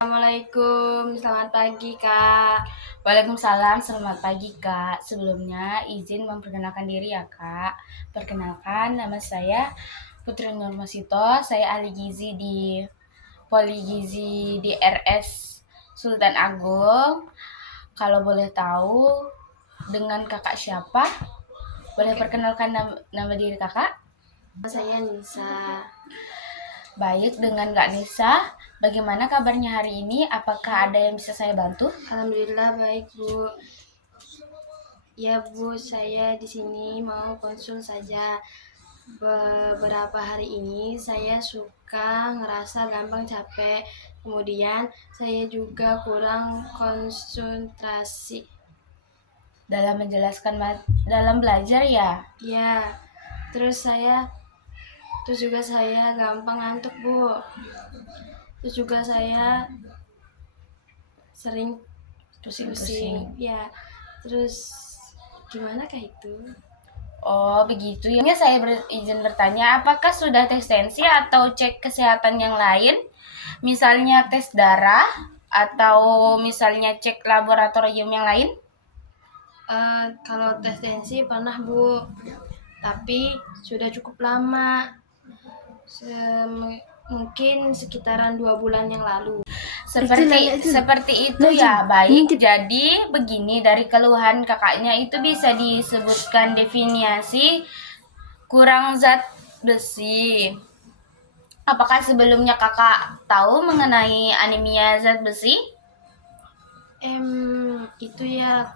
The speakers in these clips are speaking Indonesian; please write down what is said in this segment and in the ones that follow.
Assalamualaikum, selamat pagi Kak. Waalaikumsalam, selamat pagi Kak. Sebelumnya izin memperkenalkan diri ya Kak. Perkenalkan, nama saya Putri Nurmasito. Saya ahli gizi di Poligizi DRS Sultan Agung. Kalau boleh tahu, dengan kakak siapa? Boleh perkenalkan nama diri kakak? Saya Nisa. Baik, dengan Kak Nisa, bagaimana kabarnya hari ini? Apakah ada yang bisa saya bantu? Alhamdulillah baik Bu. Ya Bu, saya di sini mau konsul saja. Beberapa hari ini saya suka ngerasa gampang capek. Kemudian saya juga kurang konsentrasi. Dalam menjelaskan dalam belajar ya? Ya, terus juga saya gampang ngantuk Bu. Terus juga saya sering pusing-pusing. Ya, terus gimana kah itu? Oh begitu ya. Saya izin bertanya, apakah sudah tes tensi atau cek kesehatan yang lain? Misalnya tes darah atau misalnya cek laboratorium yang lain? Kalau tes tensi pernah Bu, tapi sudah cukup lama. Mungkin sekitaran 2 bulan yang lalu. Seperti itu ya. Baik, jadi begini, dari keluhan kakaknya itu bisa disebutkan definisi kurang zat besi. Apakah sebelumnya kakak tahu mengenai anemia zat besi? Itu ya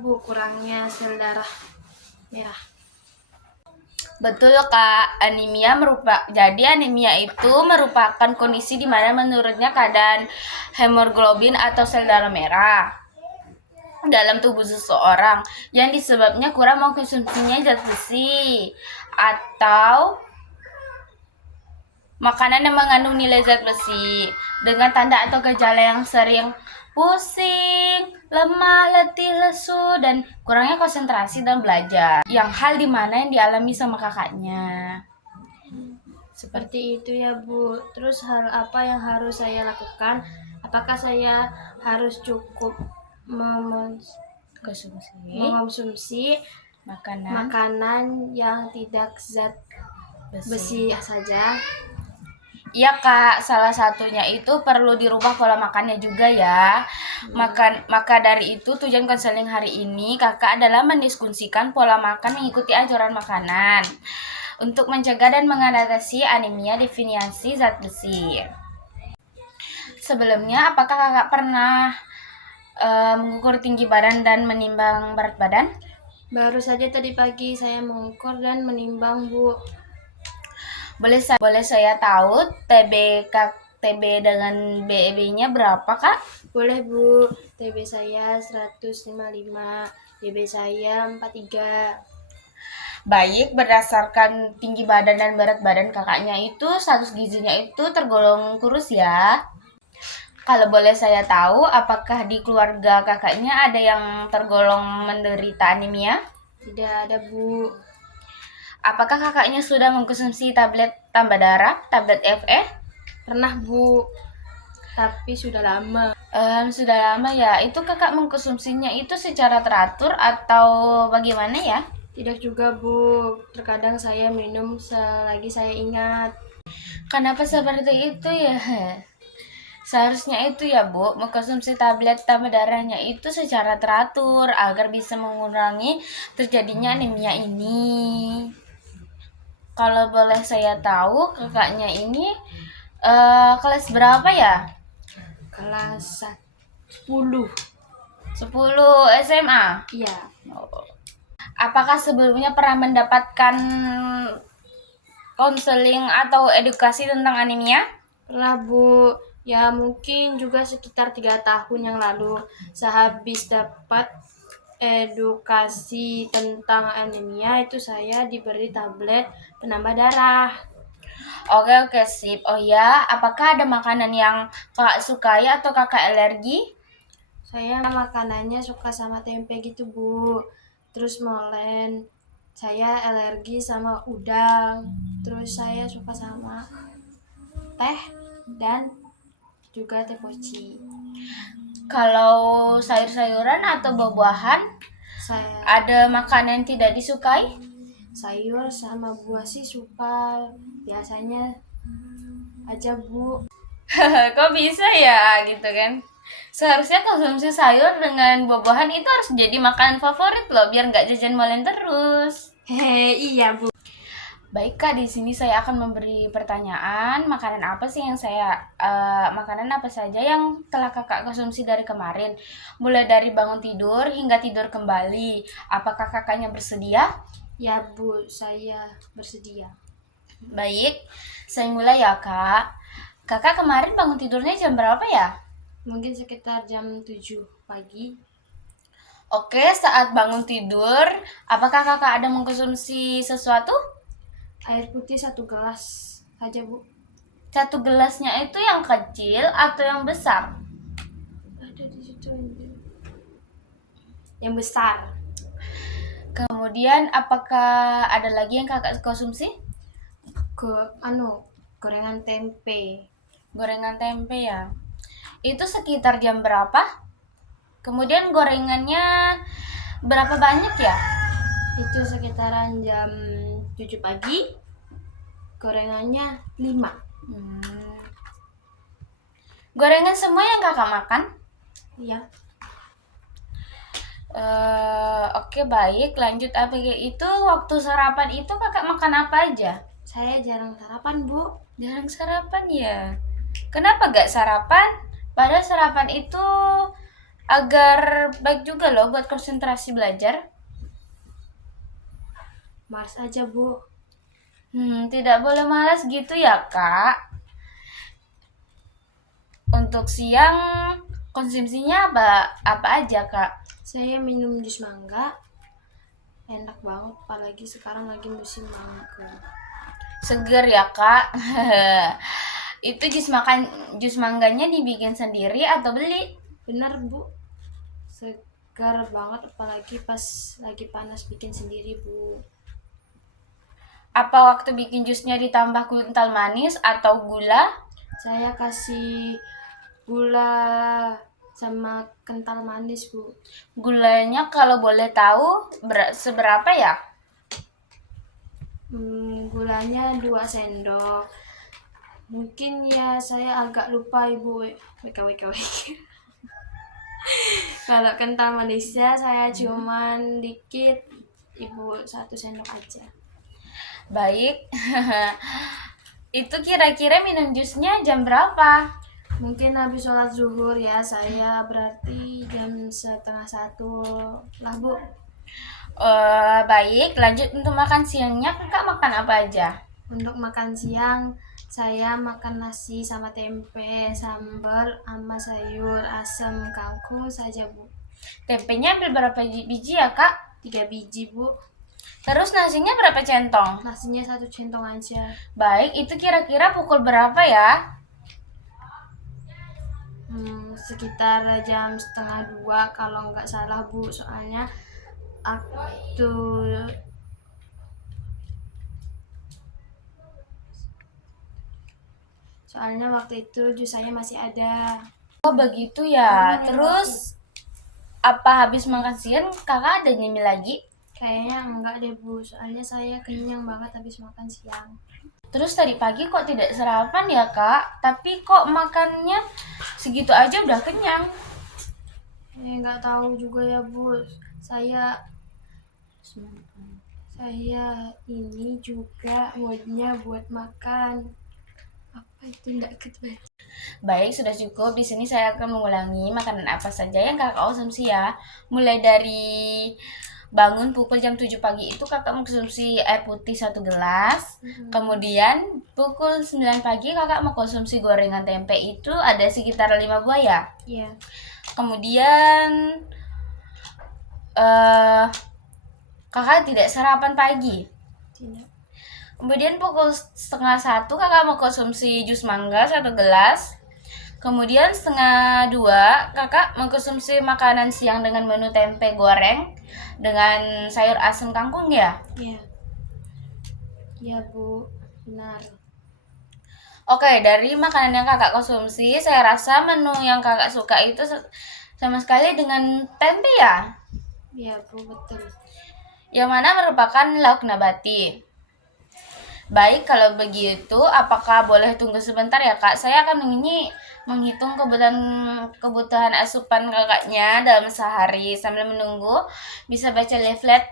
Bu, kurangnya sel darah merah. Betul Kak, jadi anemia itu merupakan kondisi di mana menurutnya keadaan hemoglobin atau sel darah merah dalam tubuh seseorang yang disebabnya kurang mengkonsumsinya zat besi atau makanan yang mengandung nilai zat besi, dengan tanda atau gejala yang sering pusing, lemah, letih, lesu, dan kurangnya konsentrasi dalam belajar. Yang hal dimana yang dialami sama kakaknya. Seperti itu ya Bu. Terus hal apa yang harus saya lakukan? Apakah saya harus cukup mengonsumsi makanan yang tidak zat besi saja? Iya Kak, salah satunya itu perlu dirubah pola makannya juga ya. Maka dari itu tujuan konseling hari ini kakak adalah mendiskusikan pola makan mengikuti anjuran makanan untuk mencegah dan mengatasi anemia definisi zat besi. Sebelumnya, apakah kakak pernah mengukur tinggi badan dan menimbang berat badan? Baru saja tadi pagi saya mengukur dan menimbang Bu. Boleh saya tahu TB dengan BEB-nya berapa Kak? Boleh Bu, TB saya 155, BB saya 43. Baik, berdasarkan tinggi badan dan berat badan kakaknya itu, status gizinya itu tergolong kurus ya. Kalau boleh saya tahu, apakah di keluarga kakaknya ada yang tergolong menderita anemia? Tidak ada Bu. Apakah kakaknya sudah mengkonsumsi tablet tambah darah, tablet FE? Pernah Bu, tapi sudah lama. Sudah lama ya. Itu kakak mengkonsumsinya itu secara teratur atau bagaimana ya? Tidak juga Bu, terkadang saya minum selagi saya ingat. Kenapa seperti itu ya? Seharusnya itu ya Bu, mengkonsumsi tablet tambah darahnya itu secara teratur agar bisa mengurangi terjadinya anemia ini. Kalau boleh saya tahu, kakaknya ini kelas berapa ya? Kelas 10. 10 SMA? Iya. Apakah sebelumnya pernah mendapatkan konseling atau edukasi tentang anemia? Pernah Bu, ya mungkin juga sekitar 3 tahun yang lalu. Sehabis dapat edukasi tentang anemia itu saya diberi tablet penambah darah. Oke, oke, sip. Oh ya, apakah ada makanan yang kakak sukai atau kakak alergi? Saya makanannya suka sama tempe gitu, Bu. Terus molen. Saya alergi sama udang. Terus saya suka sama teh dan juga teh poci. Kalau sayur-sayuran atau buah-buahan, Saya ada makanan yang tidak disukai? sayur sama buah sih suka. Biasanya aja, Bu. Kok bisa ya gitu kan? Seharusnya konsumsi sayur dengan buah-buahan itu harus jadi makanan favorit loh, biar nggak jajan molen terus. Hehe, iya, Bu. Baik Kak, di sini saya akan memberi pertanyaan, makanan apa saja yang telah Kakak konsumsi dari kemarin, mulai dari bangun tidur hingga tidur kembali. Apakah Kakaknya bersedia? Ya, Bu, saya bersedia. Baik, saya mulai ya Kak. Kakak kemarin bangun tidurnya jam berapa ya? Mungkin sekitar jam 7 pagi. Oke, saat bangun tidur, apakah Kakak ada mengkonsumsi sesuatu? Air putih 1 gelas saja, Bu. Satu gelasnya itu yang kecil atau yang besar? Ada di situ. Yang besar. Kemudian apakah ada lagi yang Kakak konsumsi? Gorengan tempe. Gorengan tempe ya. Itu sekitar jam berapa? Kemudian gorengannya berapa banyak ya? Itu sekitaran jam 7 pagi. Gorengannya 5. Gorengan semua yang Kakak makan? Iya. Oke, baik, lanjut. Apa itu waktu sarapan itu Kakak makan apa aja? Saya jarang sarapan, Bu. Jarang sarapan ya. Kenapa gak sarapan? Padahal sarapan itu agar baik juga loh buat konsentrasi belajar. Mars aja, Bu. Tidak boleh malas gitu ya Kak. Untuk siang konsumsinya apa aja Kak? Saya minum jus mangga. Enak banget, apalagi sekarang lagi musim mangga. Seger ya Kak. Itu jus mangganya dibikin sendiri atau beli? Bener, Bu. Segar banget, apalagi pas lagi panas bikin sendiri, Bu. Apa waktu bikin jusnya ditambah kental manis atau gula? Saya kasih gula sama kental manis, Bu. Gulanya kalau boleh tahu seberapa ya? Gulanya 2 sendok. Mungkin ya saya agak lupa, Ibu. WKWK. Kalau kental manisnya saya cuman dikit, Ibu, 1 sendok aja. Baik. Itu kira-kira minum jusnya jam berapa? Mungkin habis sholat zuhur ya, saya berarti jam 12:30 lah, Bu. Baik, lanjut untuk makan siangnya Kakak makan apa aja? Untuk makan siang, saya makan nasi sama tempe, sambal, sama sayur asam kangkung saja, Bu. Tempenya ambil berapa biji ya Kak? 3 biji, Bu. Terus nasinya berapa centong? Nasinya 1 centong aja. Baik, itu kira-kira pukul berapa ya? Sekitar jam 1:30 kalau nggak salah, Bu. Soalnya waktu itu jus saya masih ada. Oh begitu ya. Terus apa habis makan siang Kakak ada nyemil lagi? Kayaknya enggak deh, Bu. Soalnya saya kenyang banget habis makan siang. Terus tadi pagi kok tidak sarapan ya Kak? Tapi kok makannya segitu aja udah kenyang? Nggak tahu juga ya, Bu. Saya ini juga moodnya buat makan. Apa itu enggak ketebak? Baik, sudah cukup. Di sini saya akan mengulangi makanan apa saja yang Kakak konsumsi ya. Mulai dari bangun pukul jam 7 pagi itu Kakak mengkonsumsi air putih 1 gelas. Kemudian pukul 9 pagi Kakak mengkonsumsi gorengan tempe itu ada sekitar 5 buah ya. Iya. Kemudian Kakak tidak sarapan pagi. Tidak. Kemudian pukul setengah 1 kakak mau konsumsi jus mangga 1 gelas. Kemudian setengah 2 kakak mengkonsumsi makanan siang dengan menu tempe goreng dengan sayur asem kangkung ya. Iya. Iya Bu, benar. Oke, dari makanan yang kakak konsumsi, saya rasa menu yang kakak suka itu sama sekali dengan tempe ya, Iya Bu, betul. yang mana merupakan lauk nabati. Baik, kalau begitu, apakah boleh tunggu sebentar ya kak? Saya akan menghitung kebutuhan asupan kakaknya dalam sehari sambil menunggu bisa baca leaflet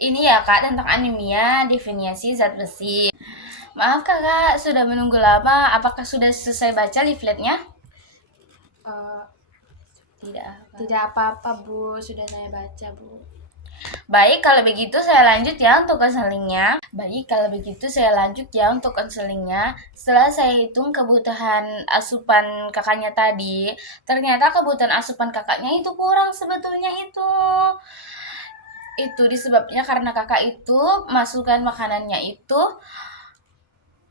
ini ya kak tentang anemia, definisi zat besi. Maaf kakak, sudah menunggu lama. Apakah sudah selesai baca leafletnya? Eh, Tidak. tidak apa-apa Bu, sudah saya baca Bu. Baik, kalau begitu saya lanjut ya untuk konselingnya. Setelah saya hitung kebutuhan asupan kakaknya tadi, ternyata kebutuhan asupan kakaknya itu kurang sebetulnya itu. Itu disebabnya karena kakak itu masukkan makanannya itu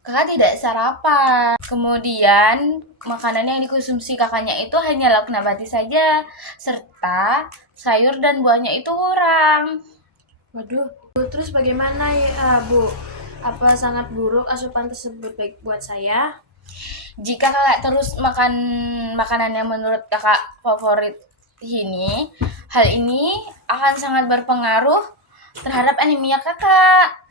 kakak tidak sarapan. Kemudian makanan yang dikonsumsi kakaknya itu hanya lauk nabati saja, serta sayur dan buahnya itu kurang. Waduh, Bu, terus bagaimana ya Bu? Apa sangat buruk asupan tersebut baik buat saya? Jika kakak terus makan makanan yang menurut kakak favorit ini, hal ini akan sangat berpengaruh terhadap anemia kakak.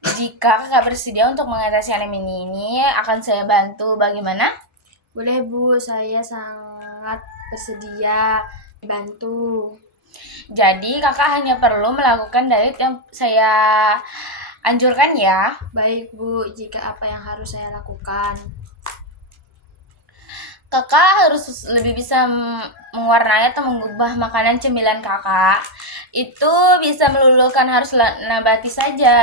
Jika kakak bersedia untuk mengatasi anemia ini, akan saya bantu. Bagaimana? Boleh Bu, saya sangat bersedia dibantu. Jadi kakak hanya perlu melakukan diet yang saya anjurkan ya. Baik Bu, jika apa yang harus saya lakukan? Kakak harus lebih bisa mewarnai atau mengubah makanan cemilan kakak. Itu bisa meluluhkan harus nabati saja.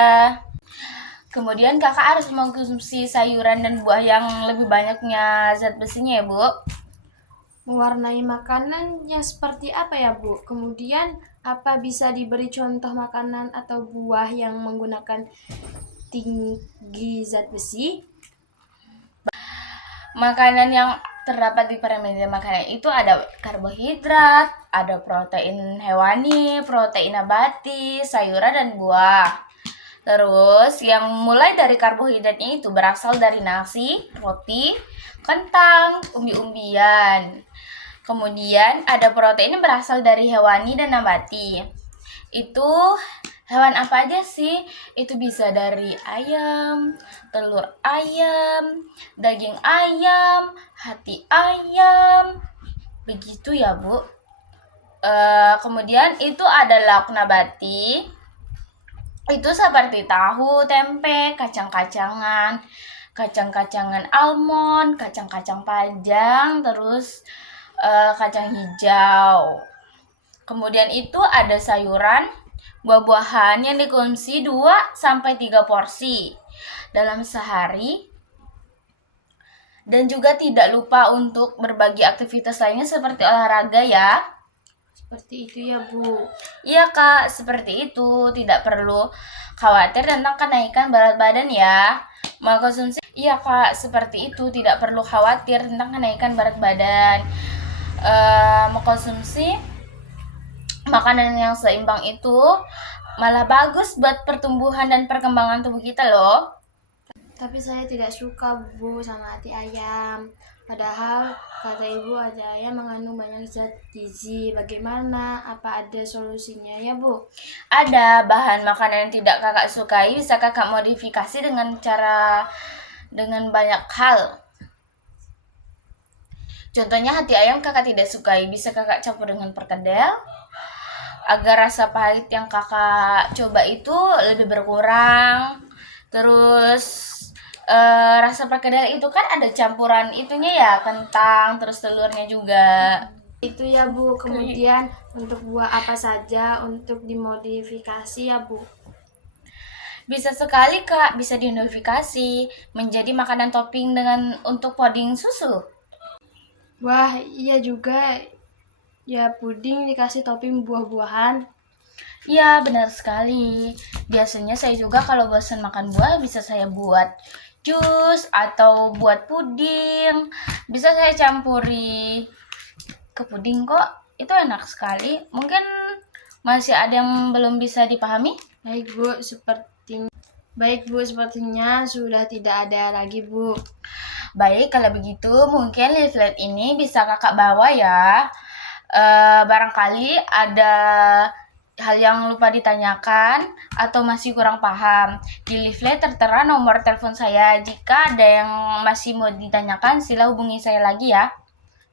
Kemudian kakak harus mengkonsumsi sayuran dan buah yang lebih banyaknya zat besinya ya Bu. Mewarnai makanannya seperti apa ya Bu? Kemudian apa bisa diberi contoh makanan atau buah yang menggunakan tinggi zat besi? Makanan yang terdapat di piramida makanan itu ada karbohidrat, ada protein hewani, protein nabati, sayuran dan buah. Terus yang mulai dari karbohidratnya itu berasal dari nasi, roti, kentang, umbi-umbian. Kemudian ada protein yang berasal dari hewani dan nabati. Itu hewan apa aja sih? Itu bisa dari ayam, telur ayam, daging ayam, hati ayam. Begitu ya, Bu. Kemudian itu ada lauk nabati. Itu seperti tahu, tempe, kacang-kacangan almond, kacang-kacang panjang, terus kacang hijau. Kemudian itu ada sayuran, buah-buahan yang dikonsumsi 2-3 porsi dalam sehari. Dan juga tidak lupa untuk berbagi aktivitas lainnya seperti olahraga ya. Seperti itu ya Bu. Iya Kak, seperti itu. Tidak perlu khawatir tentang kenaikan berat badan ya. Mengkonsumsi Iya Kak, seperti itu. Tidak perlu khawatir tentang kenaikan berat badan. Mengkonsumsi makanan yang seimbang itu malah bagus buat pertumbuhan dan perkembangan tubuh kita loh. Tapi saya tidak suka Bu sama hati ayam. Padahal kata ibu hati ayam mengandung banyak zat gizi. Bagaimana? Apa ada solusinya ya Bu? Ada bahan makanan yang tidak kakak sukai, bisa kakak modifikasi dengan banyak hal. Contohnya hati ayam kakak tidak sukai, bisa kakak campur dengan perkedel agar rasa pahit yang kakak coba itu lebih berkurang. Terus rasa perkedel itu kan ada campuran itunya ya, kentang, terus telurnya juga. Itu ya Bu. Kemudian untuk buah apa saja untuk dimodifikasi ya Bu? Bisa sekali Kak, bisa dimodifikasi menjadi makanan topping untuk puding susu. Wah, iya juga. Ya puding dikasih topping buah-buahan. Iya, benar sekali. Biasanya saya juga kalau bosan makan buah bisa saya buat jus atau buat puding. Bisa saya campuri ke puding kok. Itu enak sekali. Mungkin masih ada yang belum bisa dipahami? Baik Bu, sepertinya sudah tidak ada lagi Bu. Baik, kalau begitu mungkin leaflet ini bisa kakak bawa ya. Barangkali ada hal yang lupa ditanyakan atau masih kurang paham. Di leaflet tertera nomor telepon saya. Jika ada yang masih mau ditanyakan, sila hubungi saya lagi ya.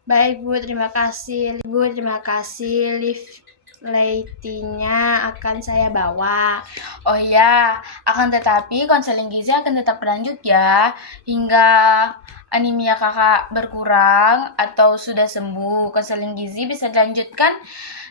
Baik Bu, terima kasih. Bu, terima kasih. Leafletnya akan saya bawa. Oh iya, akan tetapi konseling gizi akan tetap berlanjut ya, hingga anemia kakak berkurang atau sudah sembuh. Konseling gizi bisa dilanjutkan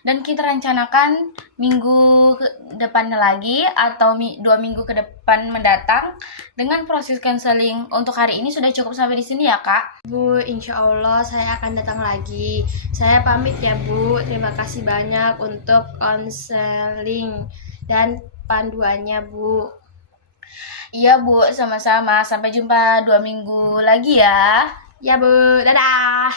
dan kita rencanakan minggu depannya lagi atau 2 minggu ke depan mendatang dengan proses konseling. Untuk hari ini sudah cukup sampai di sini ya kak. Bu, insya Allah saya akan datang lagi. Saya pamit ya Bu, terima kasih banyak untuk konseling dan panduannya Bu. Iya Bu, sama-sama. Sampai jumpa 2 minggu lagi ya. Ya Bu, dadah.